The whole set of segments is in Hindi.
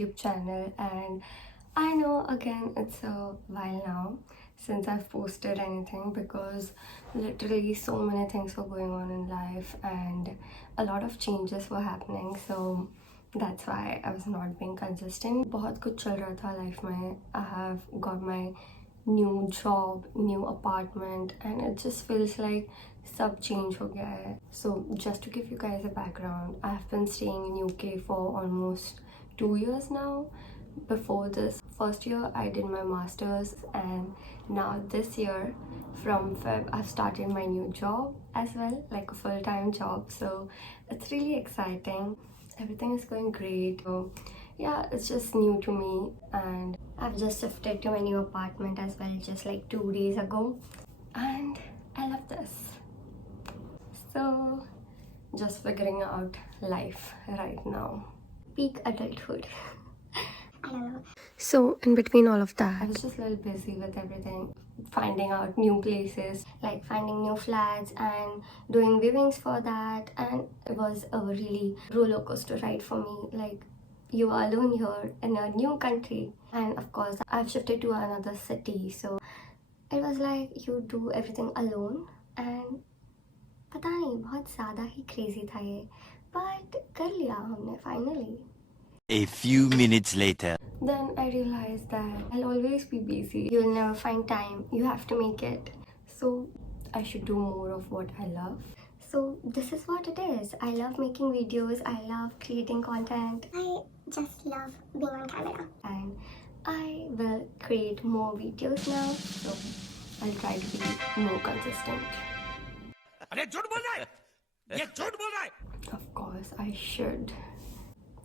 YouTube channel, and I know again it's a while now since I've posted anything because literally so many things were going on in life and a lot of changes were happening, so that's why I was not being consistent. बहुत कुछ चल रहा था life में. I have got my new job, new apartment, and it just feels like सब change हो गया है. So just to give you guys a background, I've been staying in UK for almost 2 years now. Before this, first year I did my masters, and now this year from Feb I've started my new job as well, like a full-time job. So it's really exciting. Everything is going great. So yeah, it's just new to me, and I've just shifted to my new apartment as well just like 2 days ago, and I love this. So just figuring out life right now. Peak adulthood. I don't know. So in between all of that, I was just a little busy with everything, finding out new places, like finding new flats and doing viewings for that, and it was a really roller coaster ride for me. Like, you are alone here in a new country, and of course I've shifted to another city, so it was like you do everything alone, and पता नहीं बहुत ज़्यादा ही crazy था ये, but कर लिया हमने finally. A few minutes later. Then I realized that I'll always be busy. You'll never find time. You have to make it. So I should do more of what I love. So this is what it is. I love making videos. I love creating content. I just love being on camera. And I will create more videos now. So I'll try to be more consistent. Of course, I should.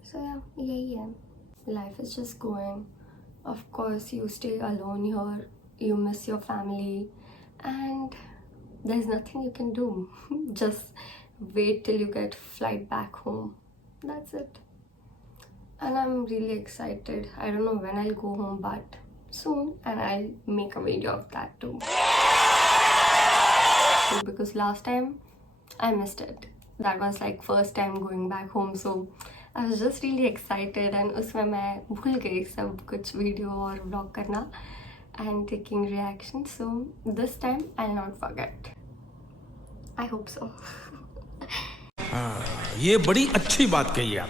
So yeah, life is just going. Of course, you stay alone here, you miss your family, and there's nothing you can do. Just wait till you get flight back home. That's it. And I'm really excited. I don't know when I'll go home, but soon, and I'll make a video of that too. Because last time I missed it. That was like first time going back home, so I was just really excited, and उसमें मैं भूल गई सब कुछ वीडियो और व्लॉग करना and taking reactions. So this time I'll not forget. I hope so. ये बड़ी अच्छी बात कही आप.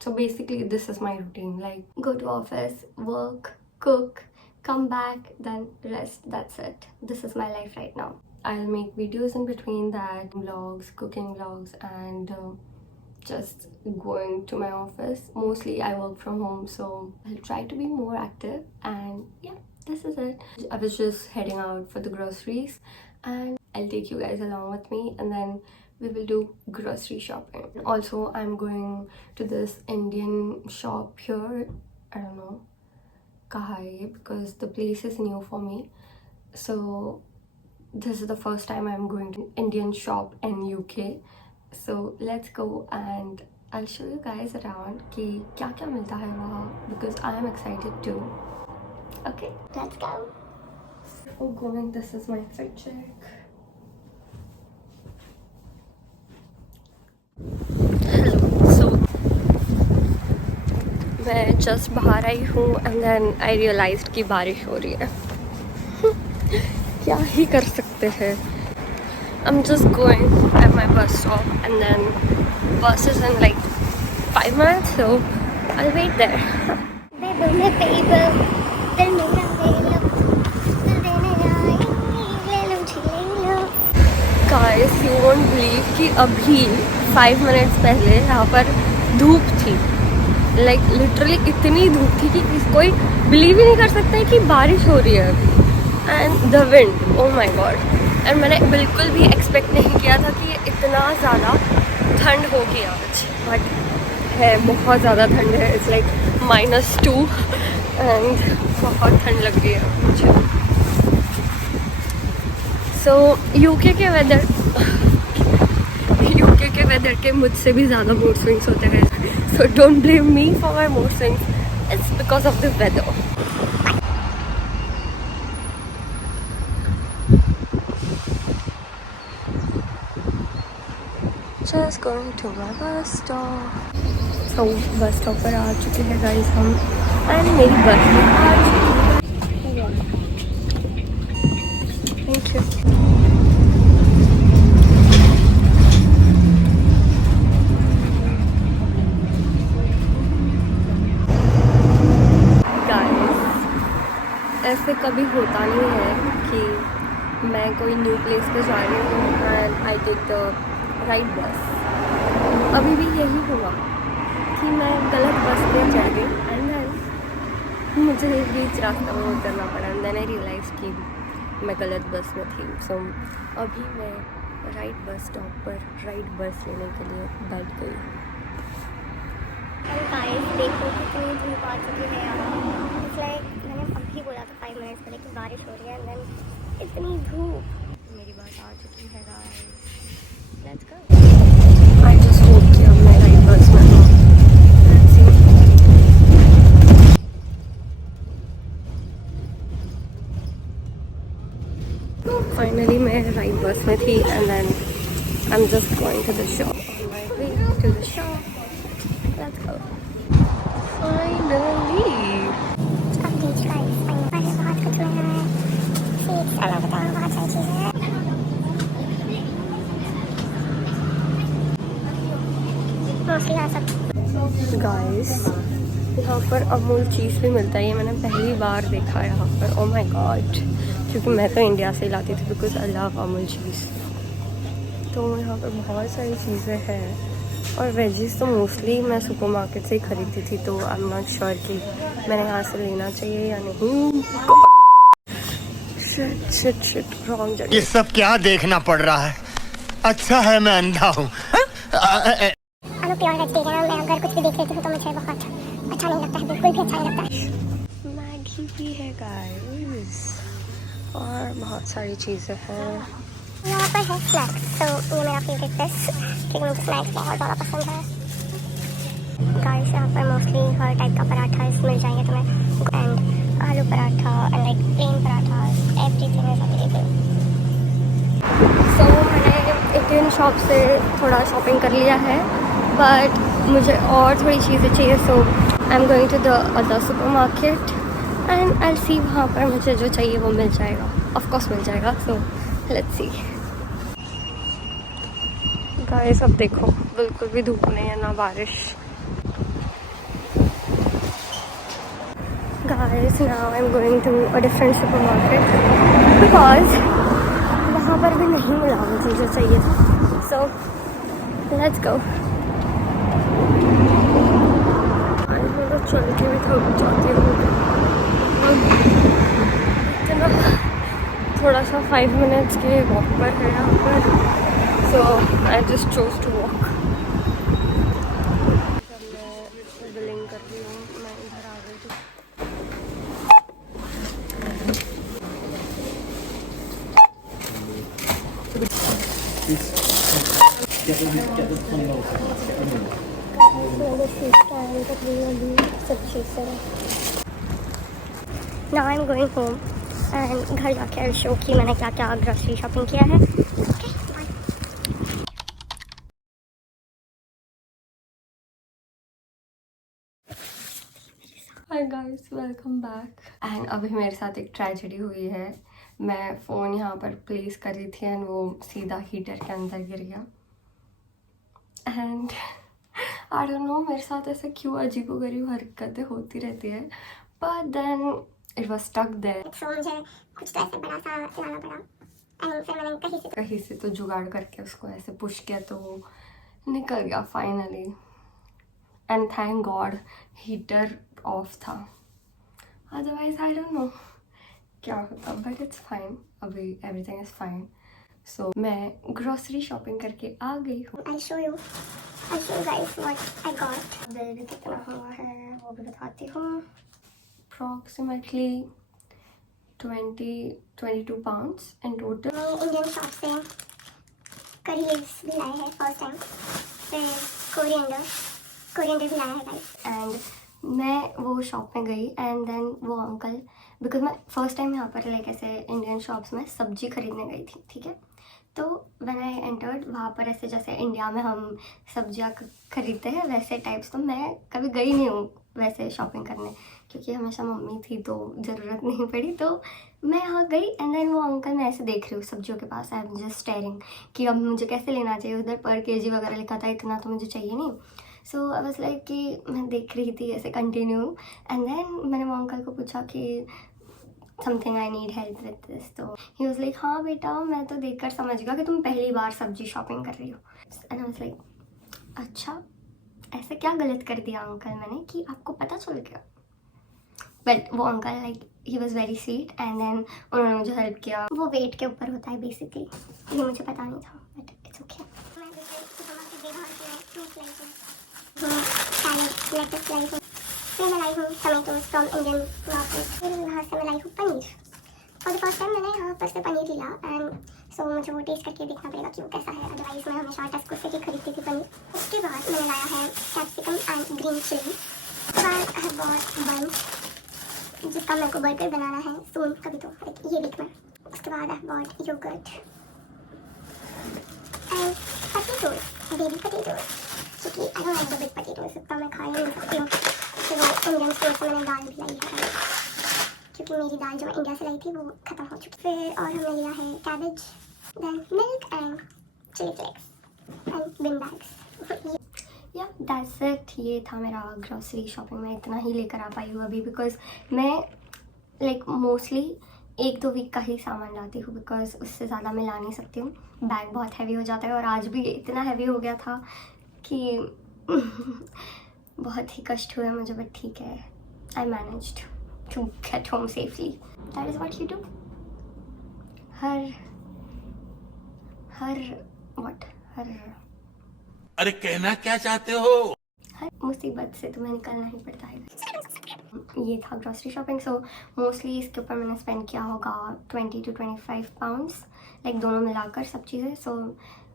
So basically this is my routine, like go to office, work, cook, come back, then rest. That's it. This is my life right now. I'll make videos in between that, vlogs, cooking vlogs, and just going to my office. Mostly I work from home, so I'll try to be more active, and yeah, this is it. I was just heading out for the groceries, and I'll take you guys along with me, and then we will do grocery shopping. Also, I'm going to this Indian shop here. I don't know kaha hai, because the place is new for me. So this is the first time I'm going to Indian shop in UK. So let's go and I'll show you guys around कि क्या क्या मिलता है वहाँ, because I am excited too. Okay, let's go. Before going, this is my fit check. Hello. So मैं just बाहर आई हूँ and then I realized कि बारिश हो रही है. क्या ही कर सकते हैं. I'm just going at my bus stop, and then bus is in like 5 minutes, so I'll wait there. Guys, you won't believe कि अभी 5 minutes पहले यहाँ पर धूप थी. Like literally इतनी धूप थी कि कोई बिलीव ही नहीं कर सकता है कि बारिश हो रही है अभी. And the wind, oh my god. And मैंने बिल्कुल भी एक्सपेक्ट नहीं किया था कि इतना ज़्यादा ठंड होगी आज, बट है बहुत ज़्यादा ठंड है. इट्स लाइक -2 एंड बहुत ठंड लग रही है मुझे. सो यूके के वेदर के मुझसे भी ज़्यादा मूड स्विंग्स होते हैं. So don't blame me for my mood swings. It's because of the weather. Just going to my bus stop. So bus stop पर आ चुके हैं गाइस हम, एंड मेरी बस आ चुकी है। Thank you. ऐसे कभी होता नहीं है कि मैं कोई न्यू प्लेस पे जा रही हूँ and I take the right bus. अभी भी यही हुआ कि मैं गलत बस पे चढ़ गई एंड देन मुझे बीच रास्ता में उतरना पड़ा एंड देन आई रियलाइज कि मैं गलत बस में थी। सो अभी मैं राइट बस स्टॉप पर राइट बस लेने के लिए बैठ गई। देखो कितनी धूप आ चुकी है यहाँ। मैंने अभी बोला था 5 मिनट्स पहले कि बारिश हो रही है एंड देन इतनी धूप। मेरी बस आ चुकी है guys, let's go. I just hope कि अब मैं राइट बस में हूँ। फाइनली मैं राइट बस में थी and then I am just going to the shop. On my way to the shop, let's go. Finally अब बीच का बहुत कुछ मिल रहा है। स्वीट्स अलग बताओ, बहुत सारी चीज़ें हैं। मोस्टली यहाँ सब गाइस यहाँ पर अमूल चीज़ भी मिलता है। ये मैंने पहली बार देखा है यहाँ पर। ओ माय गॉड, क्योंकि मैं तो इंडिया से ही लाती थी बिकॉज आई लव अमूल चीज़। तो यहाँ पर बहुत सारी चीज़ें हैं और वेजीज तो मोस्टली मैं सुपरमार्केट से ही खरीदती थी, तो आई एम नॉट श्योर कि मैंने यहाँ से लेना चाहिए या नहीं। शिट रॉन्ग जगह। ये सब क्या देखना पड़ रहा है? अच्छा है मैं अंधा हूँ। Pure vegetarian. मैं अगर कुछ भी देख लेती हूँ तो मुझे बहुत अच्छा नहीं लगता है, बिल्कुल भी अच्छा नहीं लगता है। मैगी भी है गाइस और बहुत सारी चीज़ें हैं। यहाँ पर है स्नैक्स, तो ये मेरा फेवरेट डिश क्योंकि मुझे स्नैक्स बहुत ज़्यादा पसंद है। गाइस यहाँ पर मोस्टली हर टाइप का पराठा मिल जाएंगे तुम्हें, and aloo paratha and like plain paratha, everything is available. So मैंने इंडियन शॉप से थोड़ा शॉपिंग कर लिया है, बट मुझे और थोड़ी चीज़ें चाहिए। So I am going to the other supermarket and I see वहाँ पर मुझे जो चाहिए वो मिल जाएगा, ऑफ कोर्स मिल जाएगा। So let's see. गाइस अब देखो बिल्कुल भी धूप नहीं है ना बारिश। Guys now I am going to a different supermarket because वहाँ पर भी नहीं मिला मुझे जो चाहिए था। So let's go. मैं तो चल के भी थक जाती हूँ, इतना थोड़ा सा 5 मिनट्स के वॉक पर है यहाँ पर। So I just chose to walk. जब मैं बिलिंग कर रही हूँ मैं इधर आ गई थी। Now I am going home and घर जाके आई शो कि मैंने क्या क्या ग्रोसरी शॉपिंग किया है। Hi guys, welcome back. And अभी मेरे साथ एक ट्रेजेडी हुई है। मैं फ़ोन यहाँ पर प्लेस कर रही थी एंड वो सीधा हीटर के अंदर गिर गया। एंड आई डोंट नो मेरे साथ ऐसे क्यों अजीबोगरीब हरकतें होती रहती है, but then it was stuck there. So मुझे कुछ तो ऐसे बड़ा सा लाना पड़ा एंड फिर मैंने कहीं से तो जुगाड़ करके उसको ऐसे पुश किया तो वो निकल गया finally. And thank God heater of था, अदरवाइज आई डोंट नो क्या होता, बट इट्स फाइन। अभी एवरीथिंग इज़ फाइन। सो मैं ग्रोसरी शॉपिंग करके आ गई हूँ। I'll show you guys what I got. Bill भी कितना हुआ है वो भी बताती हूँ। Approximately 22 pounds in total। Indian shop से करी लीव्स भी लाए हैं फर्स्ट टाइम, फिर कोरिएंडर भी लाया है गाइस। एंड मैं वो शॉप में गई एंड देन वो अंकल, बिकॉज मैं फर्स्ट टाइम यहाँ पर लाइक ऐसे इंडियन शॉप्स में सब्जी खरीदने गई थी, ठीक है। तो व्हेन आई एंटर्ड, वहाँ पर ऐसे जैसे इंडिया में हम सब्जियाँ खरीदते हैं वैसे टाइप्स, तो मैं कभी गई नहीं हूँ वैसे शॉपिंग करने, क्योंकि हमेशा मम्मी थी तो ज़रूरत नहीं पड़ी। तो मैं यहाँ गई एंड देन वो अंकल, मैं ऐसे देख रही हूँ सब्जियों के पास, आई एम जस्ट स्टेयरिंग कि अब मुझे कैसे लेना चाहिए। उधर पर केजी वगैरह लिखा था, इतना तो मुझे चाहिए नहीं। सो आई वाज लाइक कि मैं देख रही थी ऐसे कंटिन्यू, एंड देन मैंने वो अंकल को पूछा कि something I need help with this. तो ही वाज लाइक हाँ बेटा, मैं तो देखकर समझ गया कि तुम पहली बार सब्जी शॉपिंग कर रही हो। एंड आई वाज लाइक अच्छा, ऐसे क्या गलत कर दिया अंकल मैंने कि आपको पता चल गया। बट वो uncle like he was very sweet and then उन्होंने मुझे हेल्प किया। वो वेट के ऊपर होता है बेसिकली, ये मुझे पता नहीं था बट इट्स ओके। फिर मैं लाई हूँ टमेटोज फ्रॉम इंडियन मार्केट। फिर वहाँ से मैं लाई हूँ पनीर। और द फर्स्ट टाइम मैंने यहाँ पर से पनीर लिया एंड सो मुझे वो टेस्ट करके देखना पड़ेगा कि वो कैसा है, अदरवाइज मैं हमेशा टेस्को से ही खरीदती थी पनीर। उसके बाद मैंने लाया है कैप्सिकम एंड ग्रीन चिली। उसके बाद आई हैव बॉट बन, जिसका मेरे को बर्गर बनाना है सून कभी तो ये वीक में। उसके बाद I have bought yoghurt and potatoes, baby potatoes, क्योंकि I don't like the big potatoes, इतना मैं खा नहीं सकती हूँ। फिर वो इंडियन स्टोर से मैंने दाल भी लाई है, क्योंकि मेरी दाल जो मैं इंडिया से लाई थी वो ख़त्म हो चुकी। फिर और हमने लिया है cabbage, then milk and chilli flakes and bin bags. Yeah that's it. ये था मेरा ग्रोसरी शॉपिंग। मैं इतना ही लेकर आ पाई हूँ अभी, बिकॉज मैं लाइक मोस्टली 1-2 वीक का ही सामान लाती हूँ, बिकॉज उससे ज़्यादा मैं ला नहीं सकती हूँ। बैग बहुत हैवी हो जाता है और आज भी इतना हैवी हो गया था कि बहुत ही कष्ट हुए मुझे, बट ठीक है, I managed to get home safely. That is what you do. हर अरे कहना क्या चाहते हो? हर मुसीबत से तुम्हें निकलना ही पड़ता है। ये था ग्रॉसरी शॉपिंग। सो मोस्टली इसके ऊपर मैंने स्पेंड किया होगा 20 to 25 पाउंड्स, लाइक दोनों मिलाकर सब चीज़ें। सो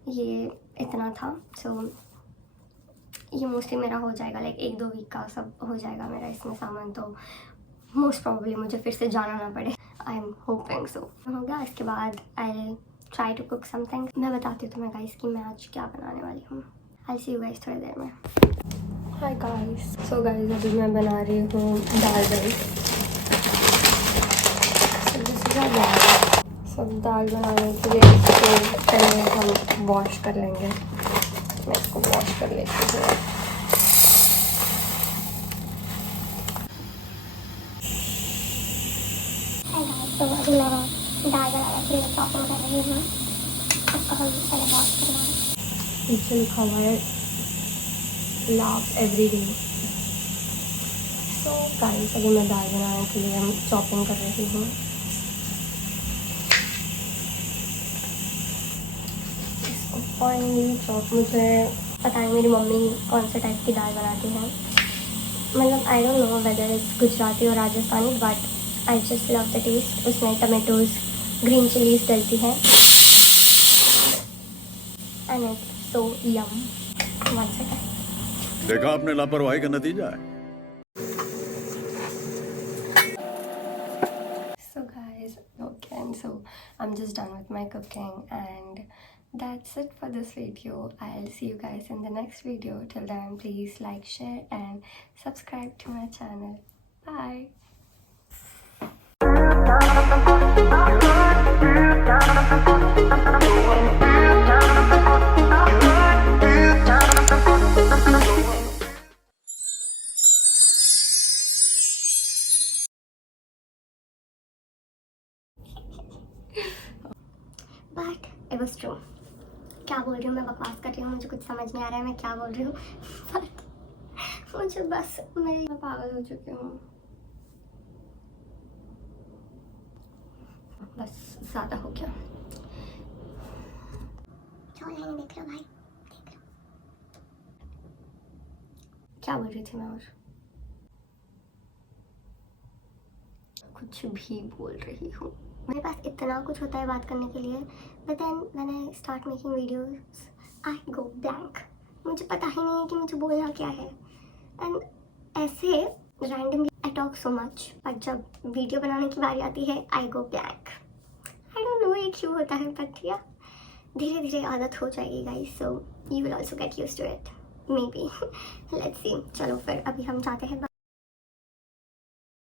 ये इतना था। सो ये मोस्टली मेरा हो जाएगा, लाइक 1-2 वीक का सब हो जाएगा मेरा इसमें सामान। तो मोस्ट प्रॉब्ली मुझे फिर से जाना ना पड़े, आई एम होपिंग सो। हो गया। इसके बाद I try to cook something. मैं बताती हूँ तुम्हें गाइस कि मैं आज क्या बनाने वाली हूँ। आई सी यू गाइस थोड़ी देर में। Hi guys. सो गाइस अभी मैं बना रही हूँ दाल राइस। सब दाल बनाने के लिए इसको पहले हम वॉश कर लेंगे। मैं इसको वॉश कर लेती हूँ। तो अभी मैं दाल बनाने के लिए चॉपिंग कर रही हूँ। इसको हम पहले वॉश करना। नीचे लिखा हुआ है laugh every day. So guys अभी मैं दाल बनाने के लिए हम चॉपिंग कर रही हूँ। इसको फाइनली चॉप, मुझे पता है मेरी मम्मी कौन से टाइप की दाल बनाती है। मतलब I don't know whether it's Gujarati और Rajasthani, but I just love the taste. उसमें टमेटोज, ग्रीन चिलीज डलती हैं and it's so yum. One second. देखा आपने लापरवाही का नतीजा है। So guys, okay, and so I'm just done with my cooking and that's it for this video. I'll see you guys in the next video. Till then, please like, share and subscribe to my channel. Bye. But it was true. क्या बोल रही हूँ मैं, बकवास कर रही हूँ, मुझे कुछ समझ नहीं आ रहा है मैं क्या बोल रही हूँ। But मुझे बस मैं पागल हो चुकी हूँ। बस ज़्यादा हो गया। देख रहे हो भाई, देख रहे हो क्या बोल रही थी मैं, और कुछ भी बोल रही हूँ। मेरे पास इतना कुछ होता है बात करने के लिए, but then when I start making videos I go blank. मुझे पता ही नहीं है कि मुझे बोलना क्या है एंड ऐसे randomly I talk so much, but जब वीडियो बनाने की बारी आती है I go blank. I don't know ये क्यों होता है, बट या धीरे धीरे आदत हो जाएगी guys, so you will also get used to it maybe, let's see. चलो फिर अभी हम जाते हैं